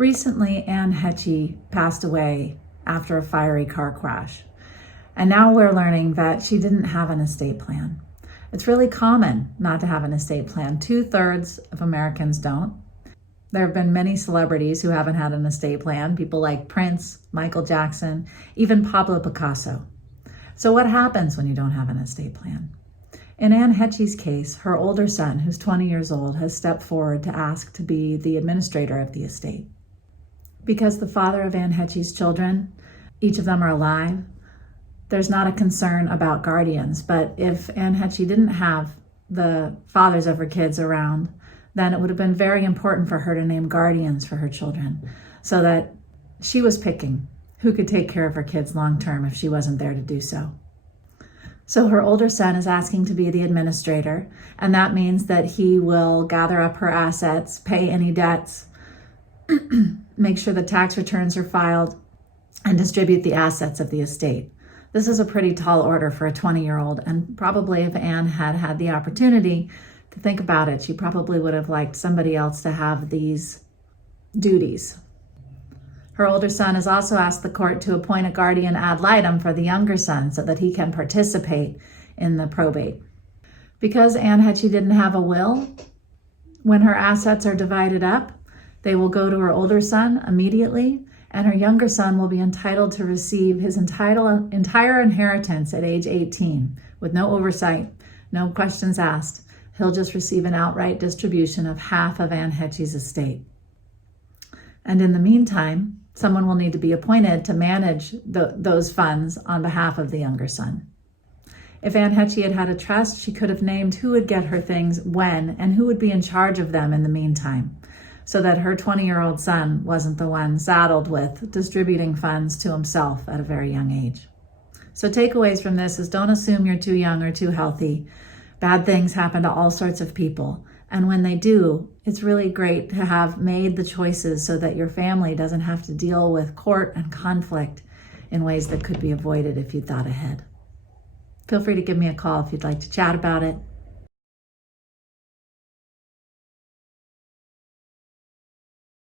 Recently, Anne Heche passed away after a fiery car crash. And now we're learning that she didn't have an estate plan. It's really common not to have an estate plan. 2/3 of Americans don't. There have been many celebrities who haven't had an estate plan, people like Prince, Michael Jackson, even Pablo Picasso. So what happens when you don't have an estate plan? In Anne Heche's case, her older son, who's 20 years old, has stepped forward to ask to be the administrator of the estate. Because the father of Anne Heche's children, each of them are alive, there's not a concern about guardians. But if Anne Heche didn't have the fathers of her kids around, then it would have been very important for her to name guardians for her children, so that she was picking who could take care of her kids long term if she wasn't there to do so. So her older son is asking to be the administrator, and that means that he will gather up her assets, pay any debts, make sure the tax returns are filed, and distribute the assets of the estate. This is a pretty tall order for a 20-year-old, and probably if Anne had had the opportunity to think about it, she probably would have liked somebody else to have these duties. Her older son has also asked the court to appoint a guardian ad litem for the younger son so that he can participate in the probate. Because Anne Heche didn't have a will, when her assets are divided up, they will go to her older son immediately, and her younger son will be entitled to receive his entire inheritance at age 18 with no oversight, no questions asked. He'll just receive an outright distribution of half of Anne Heche's estate. And in the meantime, someone will need to be appointed to manage those funds on behalf of the younger son. If Anne Heche had had a trust, she could have named who would get her things when and who would be in charge of them in the meantime, so that her 20-year-old son wasn't the one saddled with distributing funds to himself at a very young age. So takeaways from this is don't assume you're too young or too healthy. Bad things happen to all sorts of people. And when they do, it's really great to have made the choices so that your family doesn't have to deal with court and conflict in ways that could be avoided if you thought ahead. Feel free to give me a call if you'd like to chat about it.